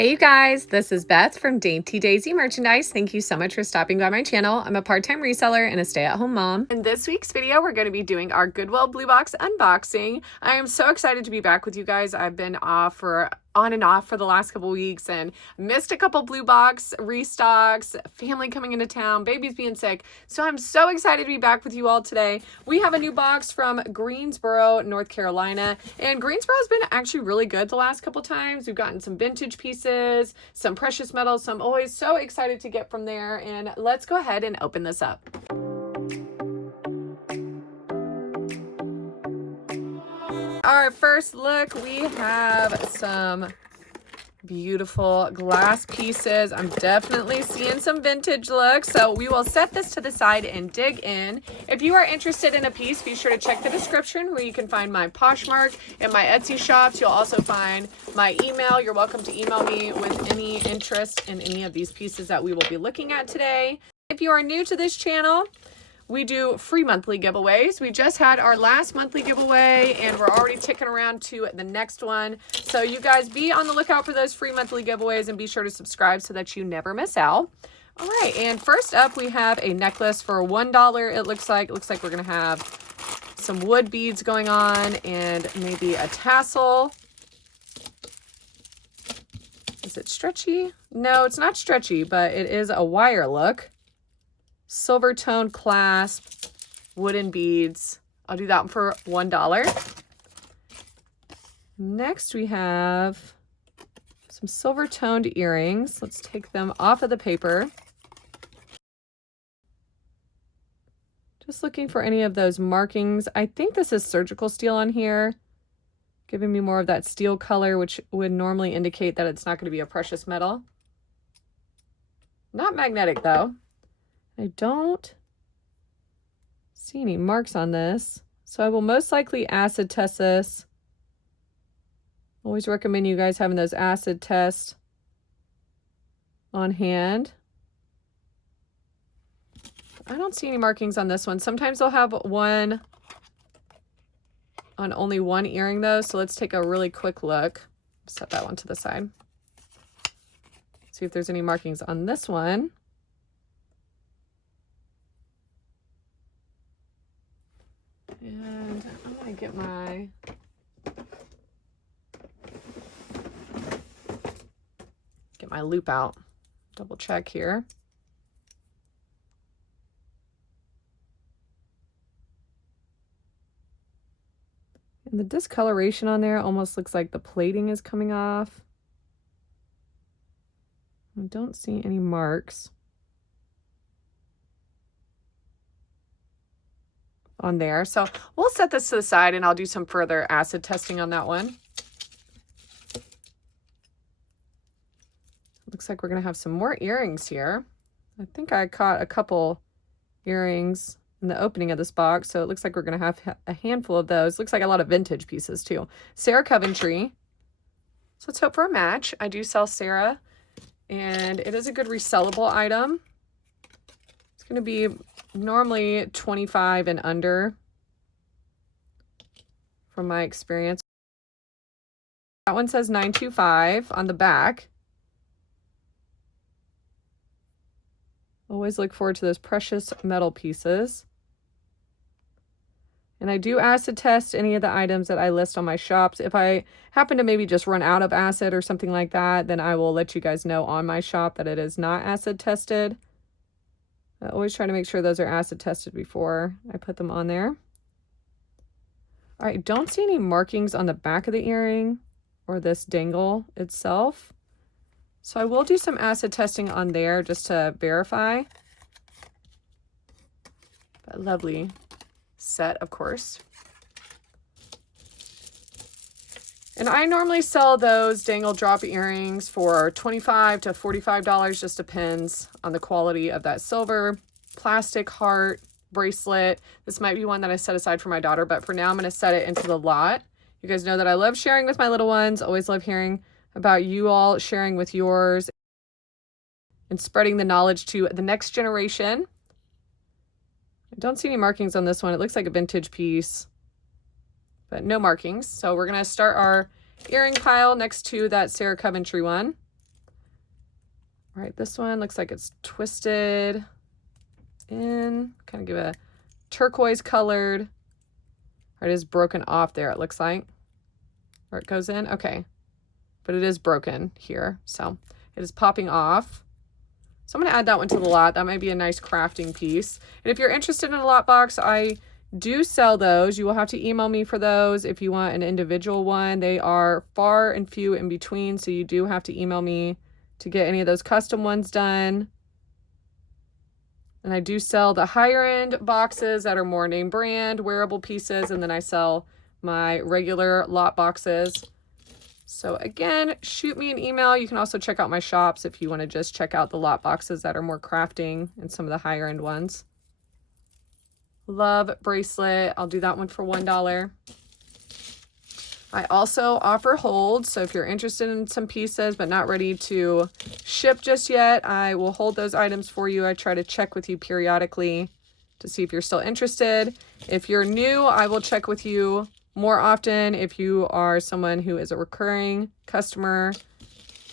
Hey you guys, this is Beth from Dainty Daisy Merchandise. Thank you so much for stopping by my channel. I'm a part-time reseller and a stay-at-home mom. In this week's video, we're going to be doing our Goodwill Bluebox unboxing. I am so excited to be back with you guys. I've been on and off for the last couple weeks and missed a couple blue box restocks, family coming into town, babies being sick. So I'm so excited to be back with you all today. We have a new box from Greensboro, North Carolina, and Greensboro's been actually really good the last couple times. We've gotten some vintage pieces, some precious metals, so I'm always so excited to get from there. And let's go ahead and open this up. Our first look, we have some beautiful glass pieces. I'm definitely seeing some vintage looks, so we will set this to the side and dig in. If you are interested in a piece, be sure to check the description where you can find my Poshmark and my Etsy shops. You'll also find my email. You're welcome to email me with any interest in any of these pieces that we will be looking at today. If you are new to this channel, we do free monthly giveaways. We just had our last monthly giveaway and we're already ticking around to the next one. So you guys be on the lookout for those free monthly giveaways and be sure to subscribe so that you never miss out. All right, and first up we have a necklace for $1. It looks like we're gonna have some wood beads going on and maybe a tassel. Is it stretchy? No, it's not stretchy, but it is a wire look. Silver tone clasp, wooden beads. I'll do that one for $1. Next we have some silver toned earrings. Let's take them off of the paper. Just looking for any of those markings. I think this is surgical steel on here, giving me more of that steel color, which would normally indicate that it's not going to be a precious metal. Not magnetic though. I don't see any marks on this, so I will most likely acid test this. Always recommend you guys having those acid tests on hand. I don't see any markings on this one. Sometimes they'll have one on only one earring though, so let's take a really quick look. Set that one to the side. See if there's any markings on this one. And I'm going to get my loop out. Double check here. And the discoloration on there almost looks like the plating is coming off. I don't see any marks on there. So we'll set this to the side and I'll do some further acid testing on that one. Looks like we're going to have some more earrings here. I think I caught a couple earrings in the opening of this box, so it looks like we're going to have a handful of those. Looks like a lot of vintage pieces too. Sarah Coventry. So let's hope for a match. I do sell Sarah and it is a good resellable item. It's going to be normally 25 and under from my experience. That one says 925 on the back. Always look forward to those precious metal pieces. And I do acid test any of the items that I list on my shops. If I happen to maybe just run out of acid or something like that, then I will let you guys know on my shop that it is not acid tested. I always try to make sure those are acid tested before I put them on there. All right, don't see any markings on the back of the earring or this dangle itself. So I will do some acid testing on there just to verify. But lovely set, of course. And I normally sell those dangle drop earrings for $25 to $45, just depends on the quality of that silver. Plastic heart bracelet. This might be one that I set aside for my daughter, but for now I'm going to set it into the lot. You guys know that I love sharing with my little ones. Always love hearing about you all sharing with yours and spreading the knowledge to the next generation. I don't see any markings on this one. It looks like a vintage piece, but no markings. So we're going to start our earring pile next to that Sarah Coventry one. All right, this one looks like it's twisted in, kind of give a turquoise colored. Or it is broken off there, it looks like, where it goes in. Okay, but it is broken here, so it is popping off. So I'm going to add that one to the lot. That might be a nice crafting piece. And if you're interested in a lot box, I do sell those. You will have to email me for those if you want an individual one. They are far and few in between, so you do have to email me to get any of those custom ones done. And I do sell the higher end boxes that are more name brand, wearable pieces, and then I sell my regular lot boxes. So again, shoot me an email. You can also check out my shops if you want to just check out the lot boxes that are more crafting and some of the higher end ones. Love bracelet. I'll do that one for $1. I also offer holds, so if you're interested in some pieces but not ready to ship just yet, I will hold those items for you. I try to check with you periodically to see if you're still interested. If you're new, I will check with you more often. If you are someone who is a recurring customer,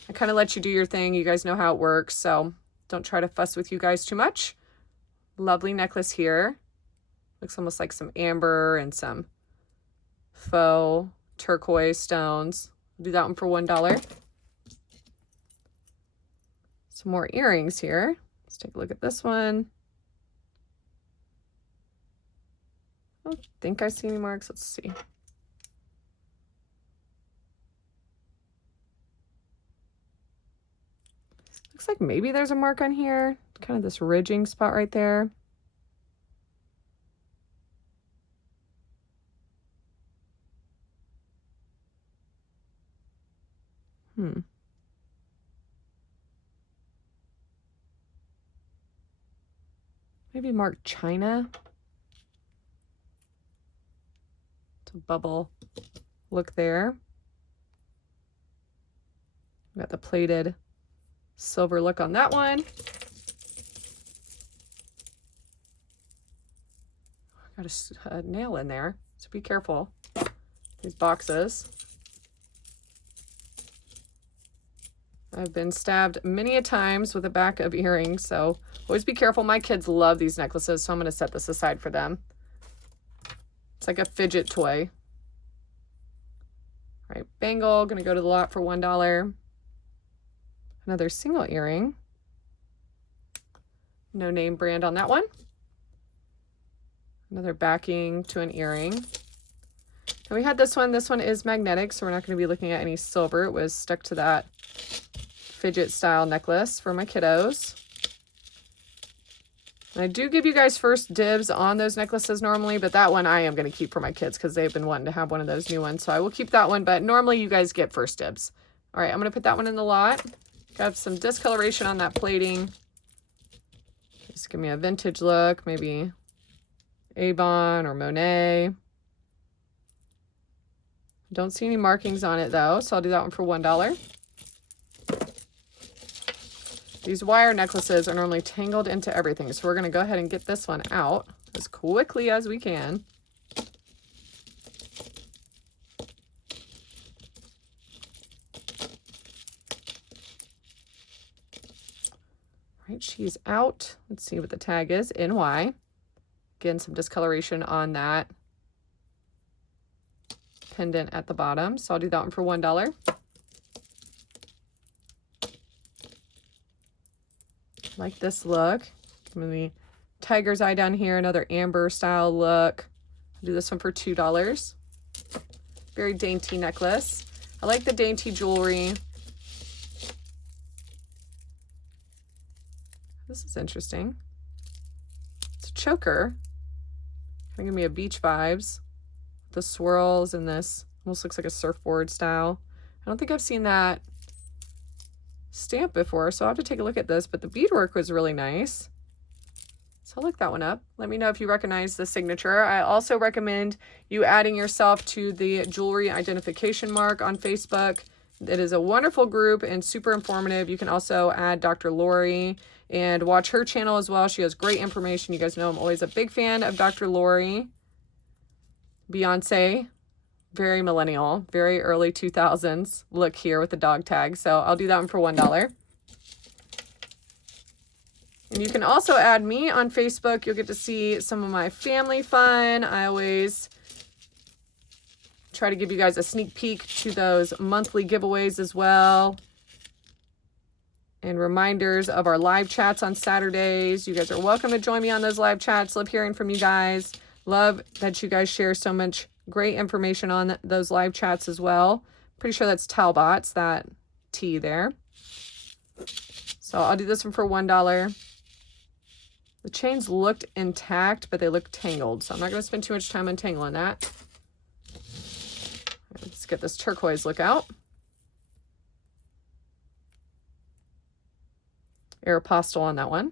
I kind of let you do your thing. You guys know how it works, so don't try to fuss with you guys too much. Lovely necklace here. Looks almost like some amber and some faux turquoise stones. I'll do that one for $1. Some more earrings here. Let's take a look at this one. I don't think I see any marks. Let's see. Looks like maybe there's a mark on here. Kind of this ridging spot right there. Maybe mark China. It's a bubble look there. We got the plated silver look on that one. Got a nail in there, so be careful. These boxes. I've been stabbed many a times with the back of earrings, so always be careful. My kids love these necklaces, so I'm going to set this aside for them. It's like a fidget toy. All right, bangle, going to go to the lot for $1. Another single earring. No name brand on that one. Another backing to an earring. And we had this one. This one is magnetic, so we're not going to be looking at any silver. It was stuck to that fidget style necklace for my kiddos. And I do give you guys first dibs on those necklaces normally, but that one I am going to keep for my kids because they've been wanting to have one of those new ones. So I will keep that one, but normally you guys get first dibs. All right, I'm going to put that one in the lot. Got some discoloration on that plating. Just give me a vintage look, maybe Avon or Monet. Don't see any markings on it though, so I'll do that one for $1. These wire necklaces are normally tangled into everything, so we're going to go ahead and get this one out as quickly as we can. All right, she's out. Let's see what the tag is. NY. Again, some discoloration on that pendant at the bottom, so I'll do that one for $1. Like this look. Give me the tiger's eye down here, another amber style look. I'll do this one for $2. Very dainty necklace. I like the dainty jewelry. This is interesting. It's a choker. Kind of give me a beach vibes. The swirls and this almost looks like a surfboard style. I don't think I've seen that stamp before, so I'll have to take a look at this, but the beadwork was really nice. So I'll look that one up. Let me know if you recognize the signature. I also recommend you adding yourself to the Jewelry Identification Mark on Facebook. It is a wonderful group and super informative. You can also add Dr. Lori and watch her channel as well. She has great information. You guys know I'm always a big fan of Dr. Lori. Beyonce, very millennial, very early 2000s look here with the dog tag. So I'll do that one for $1. And you can also add me on Facebook. You'll get to see some of my family fun. I always try to give you guys a sneak peek to those monthly giveaways as well. And reminders of our live chats on Saturdays. You guys are welcome to join me on those live chats. Love hearing from you guys. Love that you guys share so much great information on those live chats as well. Pretty sure that's Talbot's, that T there. So I'll do this one for $1. The chains looked intact, but they look tangled. So I'm not going to spend too much time untangling that. Let's get this turquoise look out. Aeropostale on that one.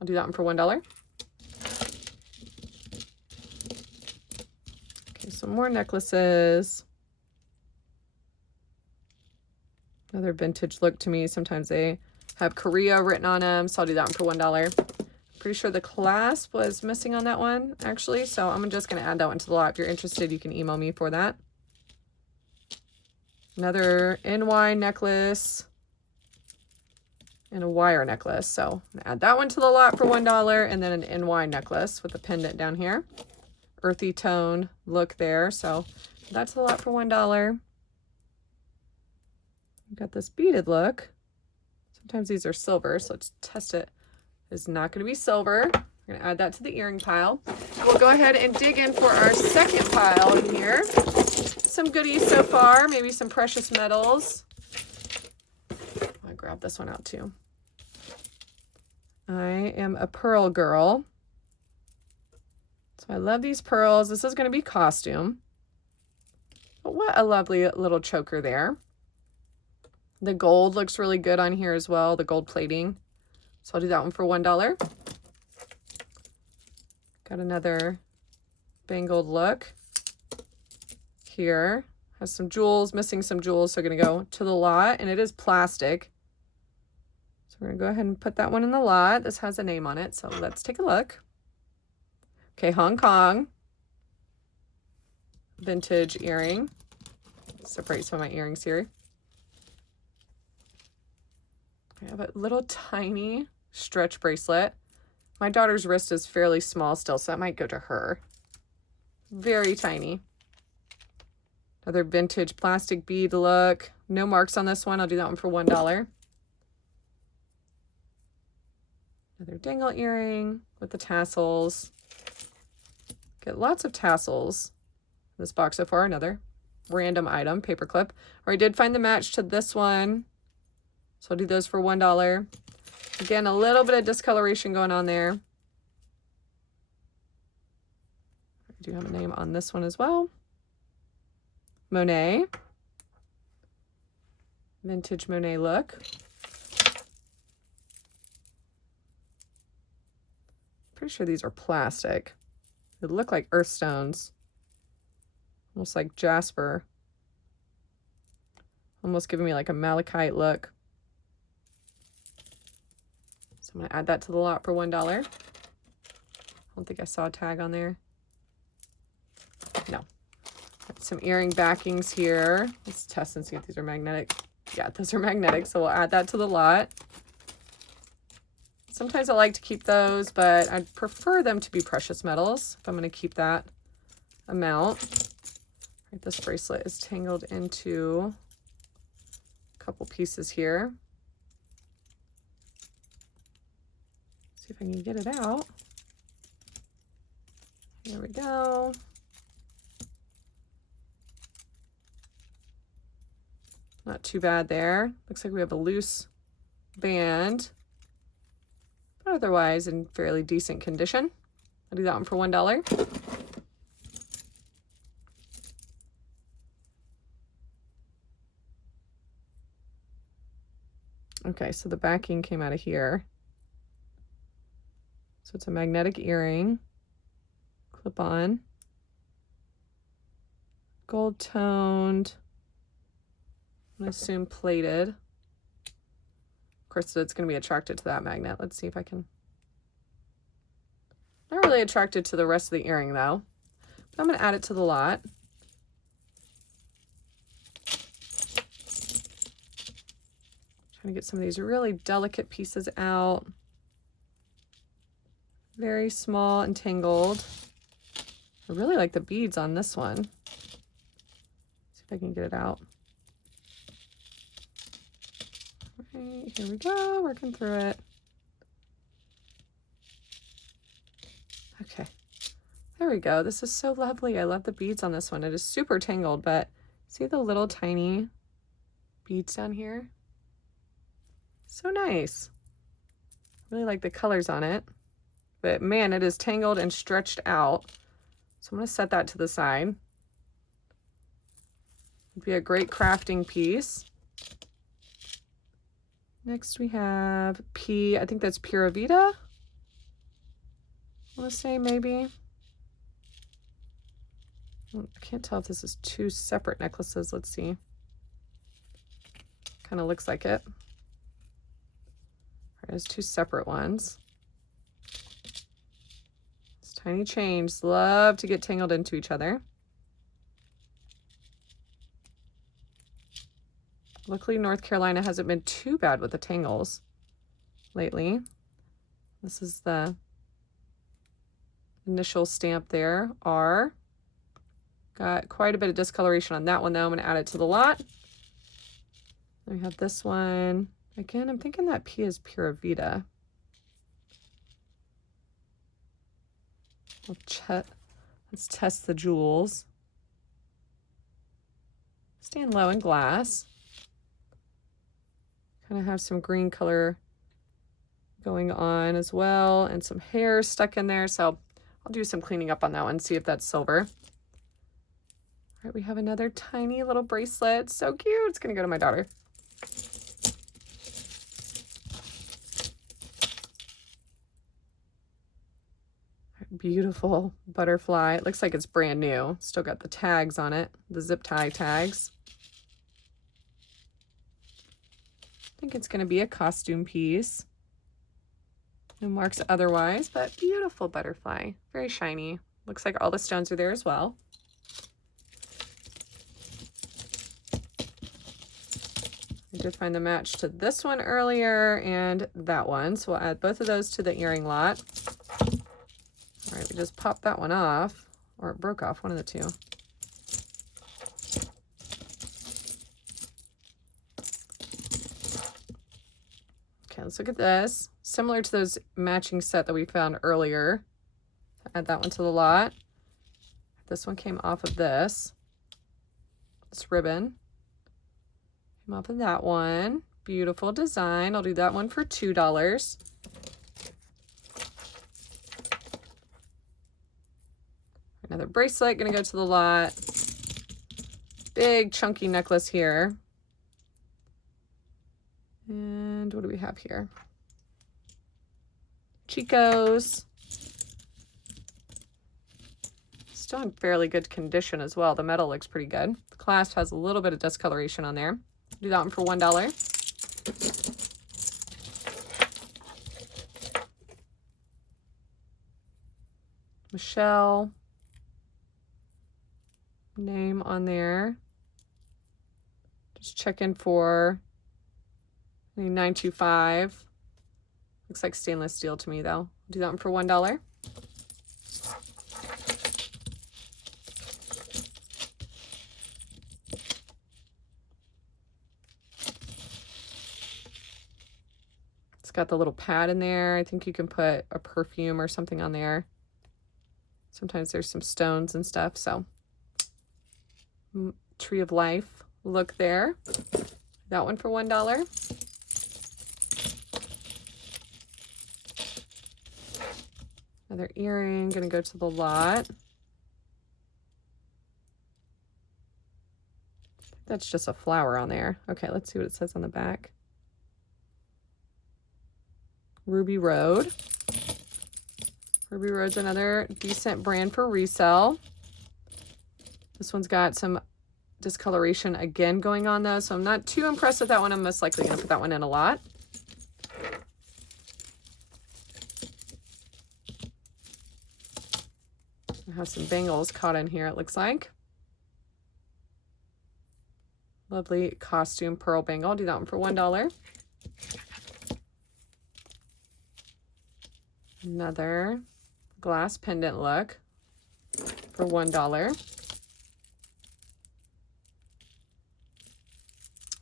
I'll do that one for $1. Okay, some more necklaces. Another vintage look to me. Sometimes they have Korea written on them, so I'll do that one for $1. Pretty sure the clasp was missing on that one, actually, so I'm just going to add that one to the lot. If you're interested, you can email me for that. Another NY necklace and a wire necklace. So I'm going to add that one to the lot for $1, and then an NY necklace with a pendant down here. Earthy tone look there, so that's the lot for $1. We've got this beaded look. Sometimes these are silver, so let's test it. It's not going to be silver. We're going to add that to the earring pile. We'll go ahead and dig in for our second pile in here. Some goodies so far, maybe some precious metals. I'll grab this one out too. I am a pearl girl. So I love these pearls. This is going to be costume. But what a lovely little choker there. The gold looks really good on here as well, the gold plating. So I'll do that one for $1. Got another bangled look here. Has some jewels, missing some jewels, so going to go to the lot, and it is plastic. So we're going to go ahead and put that one in the lot. This has a name on it, so let's take a look. Okay, Hong Kong. Vintage earring. Separate some of my earrings here. I have a little tiny stretch bracelet. My daughter's wrist is fairly small still, so that might go to her. Very tiny. Another vintage plastic bead look. No marks on this one. I'll do that one for $1. Another dangle earring with the tassels. Get lots of tassels in this box so far. Another random item, paperclip. Or I did find the match to this one. So I'll do those for $1. Again, a little bit of discoloration going on there. I do have a name on this one as well. Monet. Vintage Monet look. Pretty sure these are plastic. They look like earth stones. Almost like jasper. Almost giving me like a malachite look. So I'm going to add that to the lot for $1. I don't think I saw a tag on there. No. Some earring backings here. Let's test and see if these are magnetic. Yeah, those are magnetic, so we'll add that to the lot. Sometimes I like to keep those, but I'd prefer them to be precious metals if I'm going to keep that amount. Right, this bracelet is tangled into a couple pieces here. See if I can get it out. There we go. Not too bad there. Looks like we have a loose band, but otherwise in fairly decent condition. I'll do that one for $1. Okay, so the backing came out of here. So it's a magnetic earring, clip on, gold toned, I'm going to assume plated. Of course, it's going to be attracted to that magnet. Let's see if I can. Not really attracted to the rest of the earring though. But I'm going to add it to the lot. Trying to get some of these really delicate pieces out. Very small and tangled. I really like the beads on this one. See if I can get it out. All right, here we go, working through it. Okay, there we go. This is so lovely. I love the beads on this one. It is super tangled, but see the little tiny beads down here? So nice. Really like the colors on it, but man, it is tangled and stretched out. So I'm gonna set that to the side. It'd be a great crafting piece. Next we have I think that's Pura Vida. I wanna say maybe. I can't tell if this is two separate necklaces. Let's see. Kind of looks like it. There's two separate ones. These tiny chains love to get tangled into each other. Luckily, North Carolina hasn't been too bad with the tangles lately. This is the initial stamp there, R. Got quite a bit of discoloration on that one though. I'm gonna add it to the lot. Then we have this one. Again, I'm thinking that P is Pura Vida. Let's test the jewels. Staying low in glass. Kind of have some green color going on as well, and some hair stuck in there. So I'll do some cleaning up on that one, see if that's silver. All right, we have another tiny little bracelet. So cute. It's gonna go to my daughter. Beautiful butterfly. It looks like it's brand new. Still got the tags on it, the zip tie tags. I think it's going to be a costume piece. No marks otherwise, but beautiful butterfly. Very shiny. Looks like all the stones are there as well. I did find the match to this one earlier and that one, so we'll add both of those to the earring lot. All right, we just popped that one off, or it broke off, one of the two. Okay, let's look at this. Similar to those matching set that we found earlier. Add that one to the lot. This one came off of this ribbon. Came off of that one. Beautiful design. I'll do that one for $2. Another bracelet, gonna go to the lot. Big chunky necklace here. And what do we have here? Chico's. Still in fairly good condition as well. The metal looks pretty good. The clasp has a little bit of discoloration on there. Do that one for $1. Michelle. Name on there. Just checking for 925. Looks like stainless steel to me though. Do that one for $1. It's got the little pad in there. I think you can put a perfume or something on there. Sometimes there's some stones and stuff, so Tree of Life look there. That one for $1. Another earring, gonna go to the lot. That's just a flower on there. Okay, let's see what it says on the back. Ruby Road. Ruby Road's another decent brand for resale. This one's got some discoloration again going on though, so I'm not too impressed with that one. I'm most likely gonna put that one in a lot. I have some bangles caught in here, it looks like. Lovely costume pearl bangle. I'll do that one for $1. Another glass pendant look for $1.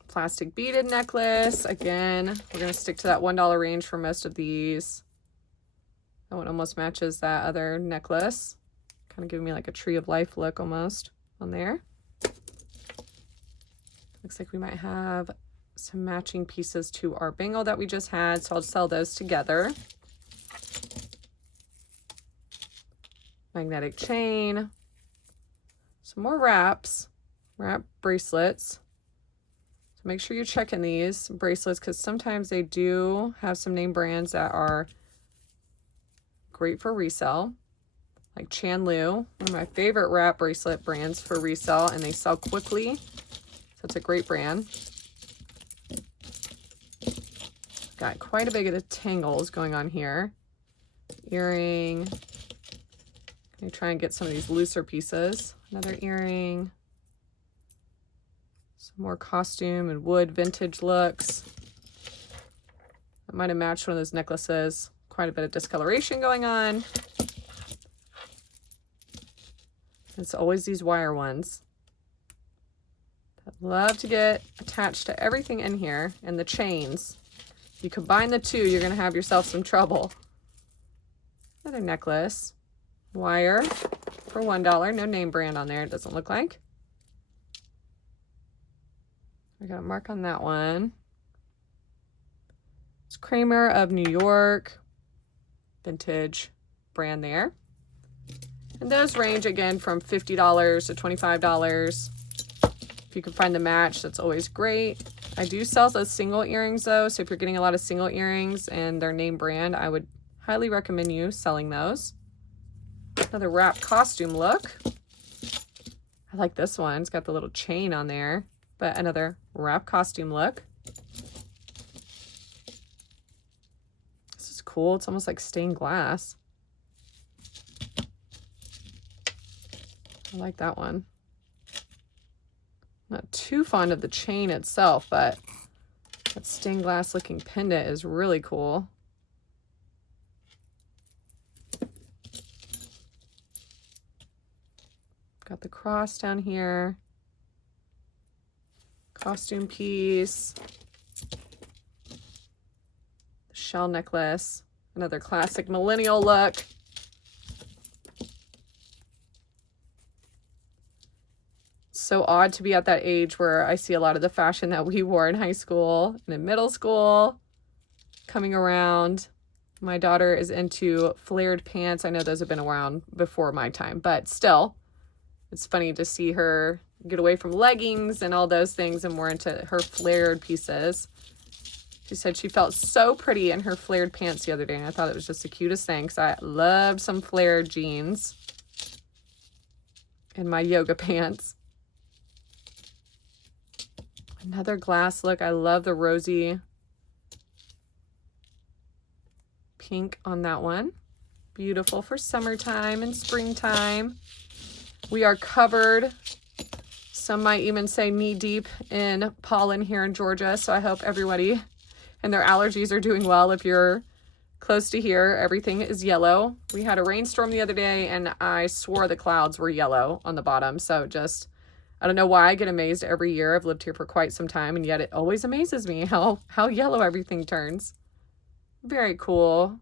Plastic beaded necklace. Again, we're going to stick to that $1 range for most of these. That one almost matches that other necklace. Kind of giving me like a tree of life look almost on there. Looks like we might have some matching pieces to our bangle that we just had, so I'll sell those together. Magnetic chain. Some more wrap bracelets. So make sure you're checking these bracelets because sometimes they do have some name brands that are great for resale. Like Chanlu, one of my favorite wrap bracelet brands for resale, and they sell quickly. So it's a great brand. Got quite a bit of tangles going on here. Earring. Gonna try and get some of these looser pieces. Another earring. Some more costume and wood vintage looks. That might have matched one of those necklaces. Quite a bit of discoloration going on. It's always these wire ones. I love to get attached to everything in here, and the chains. You combine the two, you're going to have yourself some trouble. Another necklace. Wire for $1. No name brand on there, it doesn't look like. I got a mark on that one. It's Kramer of New York. Vintage brand there. And those range again from $50 to $25. If you can find the match, that's always great. I do sell those single earrings though, so if you're getting a lot of single earrings and they're name brand, I would highly recommend you selling those. Another wrap costume look. I like this one. It's got the little chain on there, but another wrap costume look. This is cool. It's almost like stained glass. I like that one. Not too fond of the chain itself, but that stained glass looking pendant is really cool. Got the cross down here. Costume piece. The shell necklace. Another classic millennial look. So odd to be at that age where I see a lot of the fashion that we wore in high school and in middle school coming around. My daughter is into flared pants. I know those have been around before my time, but still, it's funny to see her get away from leggings and all those things and more into her flared pieces. She said she felt so pretty in her flared pants the other day, and I thought it was just the cutest thing because I loved some flared jeans in my yoga pants. Another glass look. I love the rosy pink on that one. Beautiful for summertime and springtime. We are covered. Some might even say knee deep in pollen here in Georgia. So I hope everybody and their allergies are doing well. If you're close to here, everything is yellow. We had a rainstorm the other day and I swore the clouds were yellow on the bottom. So just, I don't know why I get amazed every year. I've lived here for quite some time, and yet it always amazes me how yellow everything turns. Very cool.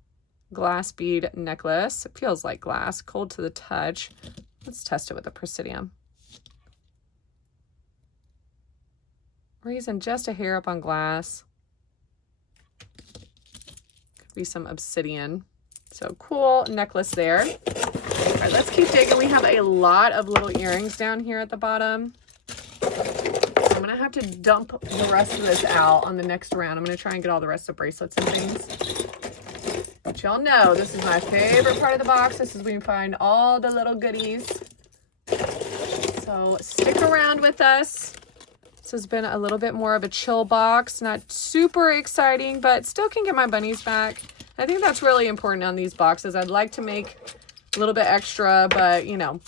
Glass bead necklace. It feels like glass, cold to the touch. Let's test it with a Presidium. Raising just a hair up on glass. Could be some obsidian. So cool necklace there. All right, let's keep digging. We have a lot of little earrings down here at the bottom. So I'm going to have to dump the rest of this out on the next round. I'm going to try and get all the rest of bracelets and things. But y'all know this is my favorite part of the box. This is where you find all the little goodies. So stick around with us. This has been a little bit more of a chill box. Not super exciting, but still can get my bunnies back. I think that's really important on these boxes. I'd like to make a little bit extra, but you know,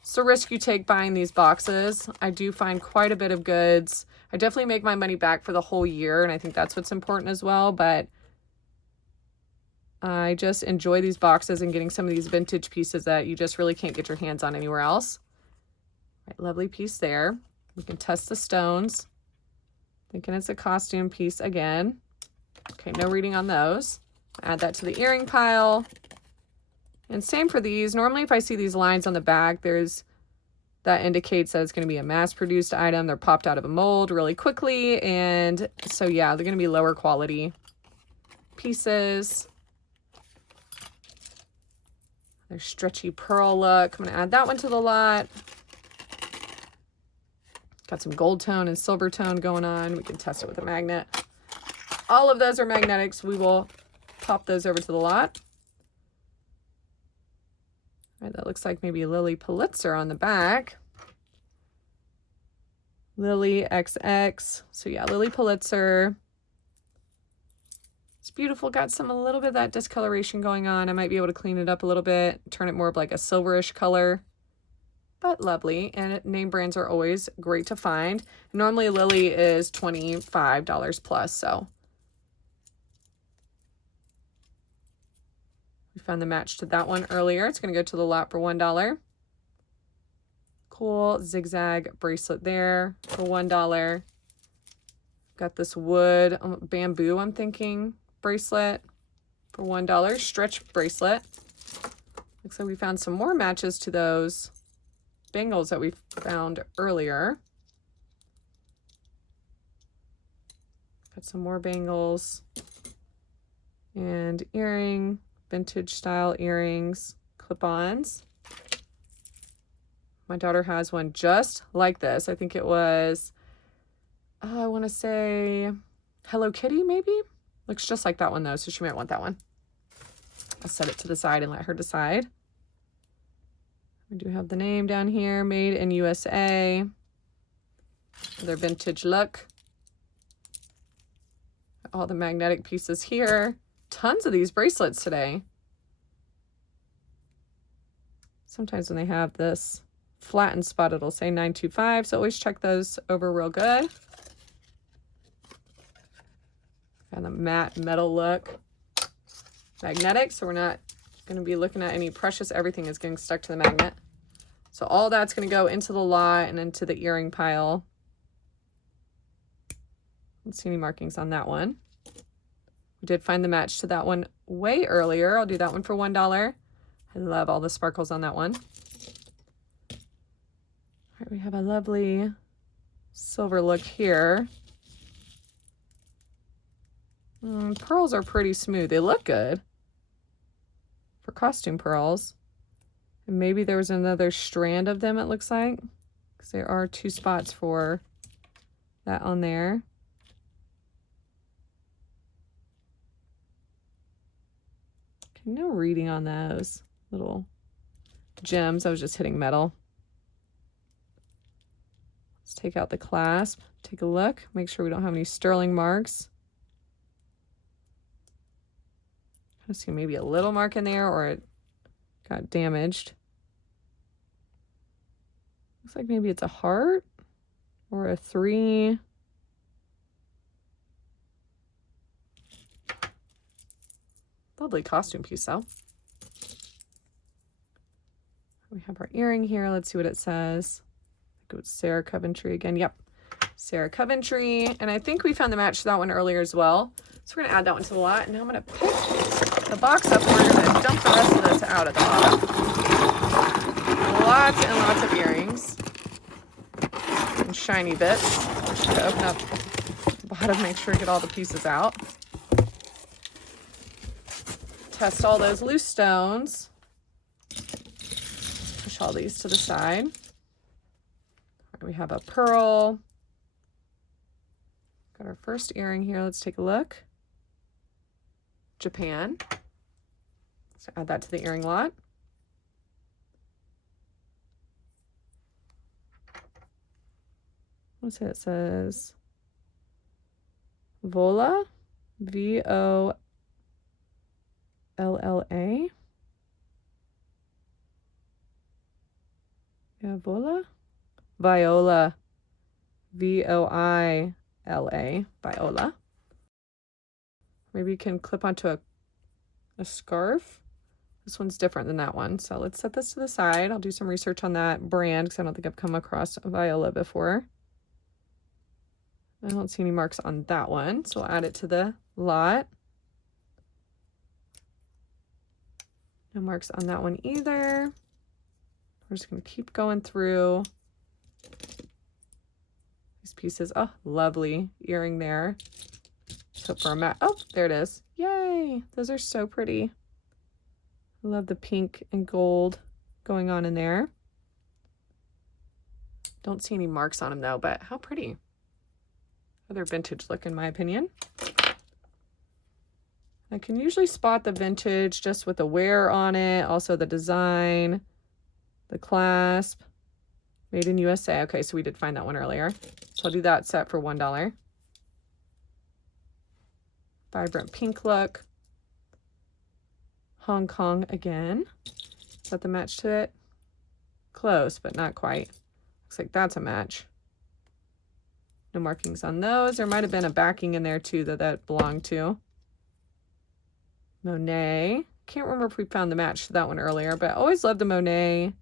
it's a risk you take buying these boxes. I do find quite a bit of goods. I definitely make my money back for the whole year, and I think that's what's important as well, but I just enjoy these boxes and getting some of these vintage pieces that you just really can't get your hands on anywhere else. Right, lovely piece there. We can test the stones. Thinking it's a costume piece again. Okay, no reading on those. Add that to the earring pile. And same for these. Normally if I see these lines on the back, that indicates that it's going to be a mass-produced item. They're popped out of a mold really quickly. And so yeah, they're going to be lower quality pieces. Their stretchy pearl look. I'm going to add that one to the lot. Got some gold tone and silver tone going on. We can test it with a magnet. All of those are magnetics. We will pop those over to the lot. All right, that looks like maybe Lily Pulitzer on the back. Lily XX. So yeah, Lily Pulitzer. It's beautiful. Got a little bit of that discoloration going on. I might be able to clean it up a little bit, turn it more of like a silverish color. But lovely, and name brands are always great to find. Normally Lily is $25 plus, so we found the match to that one earlier. It's going to go to the lot for $1. Cool zigzag bracelet there for $1. Got this wood bamboo, I'm thinking, bracelet for $1. Stretch bracelet. Looks like we found some more matches to those bangles that we found earlier. Got some more bangles and earring, vintage style earrings, clip-ons. My daughter has one just like this. I think it was, I want to say Hello Kitty maybe? Looks just like that one though, so she might want that one. I'll set it to the side and let her decide. We do have the name down here, made in USA. Their vintage look. All the magnetic pieces here. Tons of these bracelets today. Sometimes when they have this flattened spot, it'll say 925, so always check those over real good. Got a matte metal look. Magnetic, so we're not going to be looking at any precious. Everything is getting stuck to the magnet. So all that's going to go into the lot and into the earring pile. Don't see any markings on that one. We did find the match to that one way earlier. I'll do that one for $1. I love all the sparkles on that one. All right, we have a lovely silver look here. Pearls are pretty smooth. They look good for costume pearls. And maybe there was another strand of them, it looks like, because there are 2 spots for that on there. Okay, no reading on those little gems. I was just hitting metal. Let's take out the clasp, take a look, make sure we don't have any sterling marks. I see maybe a little mark in there, or it got damaged. Looks like maybe it's a heart or a 3. Lovely costume piece though. We have our earring here. Let's see what it says. Go with Sarah Coventry again. Yep, Sarah Coventry. And I think we found the match to that one earlier as well. So we're going to add that one to the lot. And now I'm going to pick the box up and we're going to dump the rest of this out at the bottom. Lots and lots of earrings. And shiny bits. Just going to open up the bottom, make sure to get all the pieces out. Test all those loose stones. Push all these to the side. We have a pearl. Got our first earring here. Let's take a look. Japan. So add that to the earring lot. What's it? It says Vola, VOLLA. Yeah, Vola. Viola, VOILA, Viola. Maybe you can clip onto a a scarf. This one's different than that one. So let's set this to the side. I'll do some research on that brand because I don't think I've come across Viola before. I don't see any marks on that one, so I'll add it to the lot. No marks on that one either. We're just going to keep going through these pieces. Oh, lovely earring there. So for a mat. Oh, there it is. Yay! Those are so pretty. I love the pink and gold going on in there. Don't see any marks on them though, but how pretty. Another vintage look in my opinion. I can usually spot the vintage just with the wear on it, also the design, the clasp, made in USA. Okay, so we did find that one earlier. So I'll do that set for $1. Vibrant pink look. Hong Kong again. Is that the match to it? Close, but not quite. Looks like that's a match. No markings on those. There might have been a backing in there too that belonged to. Monet. Can't remember if we found the match to that one earlier, but I always love the Monet,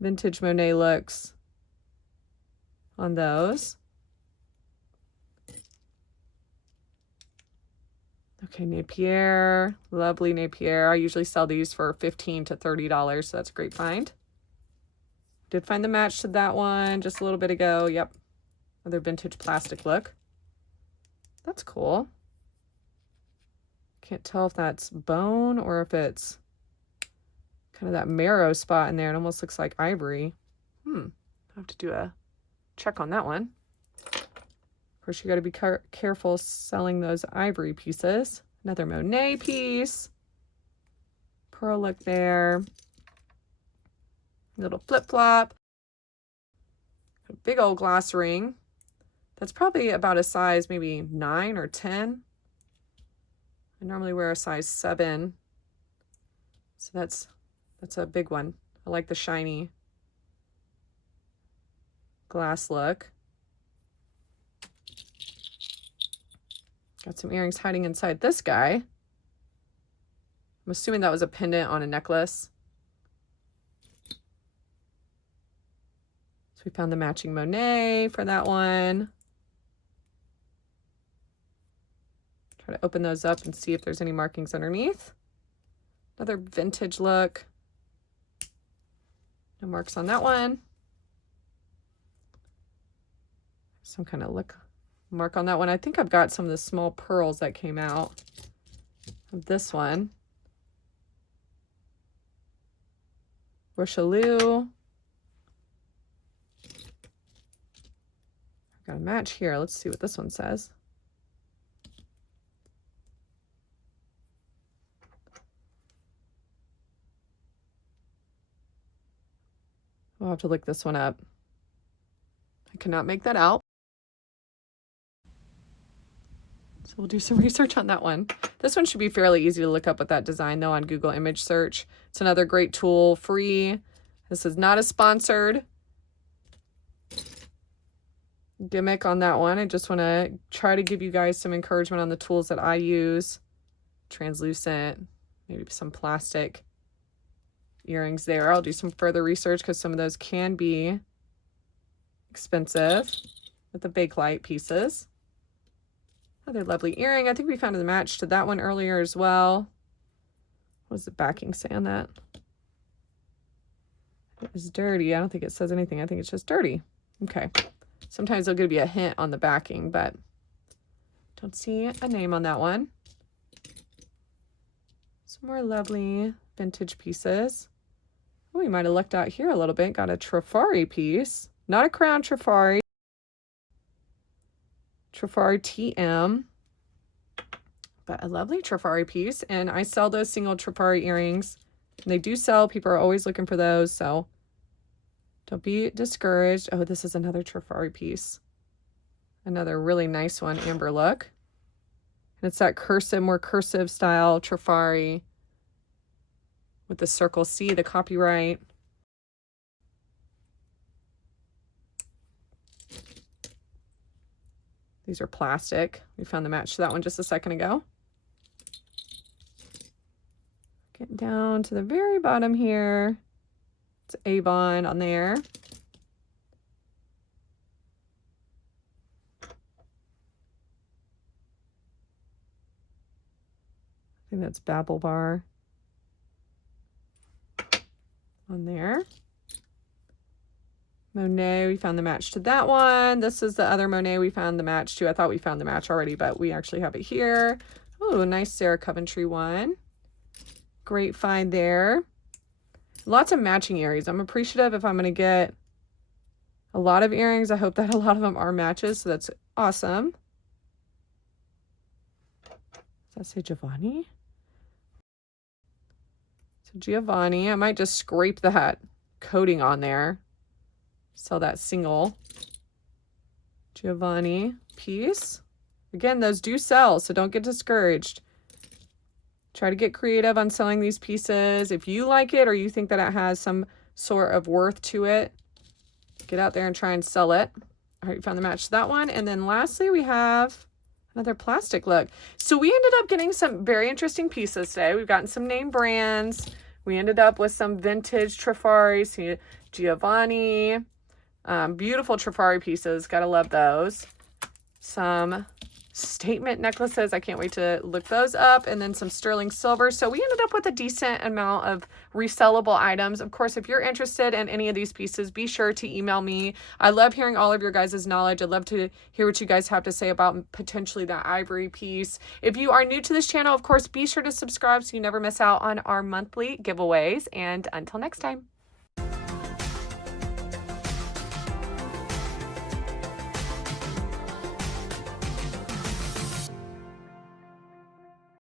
vintage Monet looks on those. Okay, Napier, lovely Napier. I usually sell these for $15 to $30, so that's a great find. Did find the match to that one just a little bit ago. Yep, another vintage plastic look. That's cool. Can't tell if that's bone or if it's kind of that marrow spot in there. It almost looks like ivory. I'll have to do a check on that one. Of course, you got to be careful selling those ivory pieces. Another Monet piece. Pearl look there. Little flip-flop. A big old glass ring. That's probably about a size maybe 9 or 10. I normally wear a size 7. So that's a big one. I like the shiny glass look. Got some earrings hiding inside this guy. I'm assuming that was a pendant on a necklace. So we found the matching Monet for that one. Try to open those up and see if there's any markings underneath. Another vintage look. No marks on that one. Some kind of mark on that one. I think I've got some of the small pearls that came out of this one. Richelieu. I've got a match here. Let's see what this one says. I'll have to look this one up. I cannot make that out. So we'll do some research on that one. This one should be fairly easy to look up with that design though on Google image search. It's another great tool, free. This is not a sponsored gimmick on that one. I just want to try to give you guys some encouragement on the tools that I use. Translucent, maybe some plastic earrings there. I'll do some further research because some of those can be expensive with the Bakelite pieces. Another lovely earring. I think we found a match to that one earlier as well. What does the backing say on that? It is dirty. I don't think it says anything. I think it's just dirty. Okay. Sometimes there'll be a hint on the backing, but don't see a name on that one. Some more lovely vintage pieces. Oh, we might have lucked out here a little bit. Got a Trifari piece. Not a crown Trifari. Trifari TM. But a lovely Trifari piece. And I sell those single Trifari earrings. And they do sell. People are always looking for those. So don't be discouraged. Oh, this is another Trifari piece. Another really nice one. Amber look. And it's that cursive, more cursive style Trifari. With the circle C, the copyright. These are plastic. We found the match to that one just a second ago. Getting down to the very bottom here. It's Avon on there. I think that's Babble Bar on there. Monet, we found the match to that one. This is the other Monet we found the match to. I thought we found the match already, but we actually have it here. Oh, nice Sarah Coventry one. Great find there. Lots of matching earrings. I'm appreciative if I'm going to get a lot of earrings. I hope that a lot of them are matches, so that's awesome. Does that say Giovanni? So Giovanni, I might just scrape that coating on there. Sell that single Giovanni piece. Again, those do sell, so don't get discouraged. Try to get creative on selling these pieces. If you like it or you think that it has some sort of worth to it, get out there and try and sell it. All right, we found the match to that one. And then lastly, we have another plastic look. So we ended up getting some very interesting pieces today. We've gotten some name brands. We ended up with some vintage Trifari, see Giovanni, beautiful Trifari pieces. Gotta love those. Some statement necklaces. I can't wait to look those up. And then some sterling silver. So we ended up with a decent amount of resellable items. Of course, if you're interested in any of these pieces, be sure to email me. I love hearing all of your guys' knowledge. I'd love to hear what you guys have to say about potentially that ivory piece. If you are new to this channel, of course, be sure to subscribe so you never miss out on our monthly giveaways. And until next time.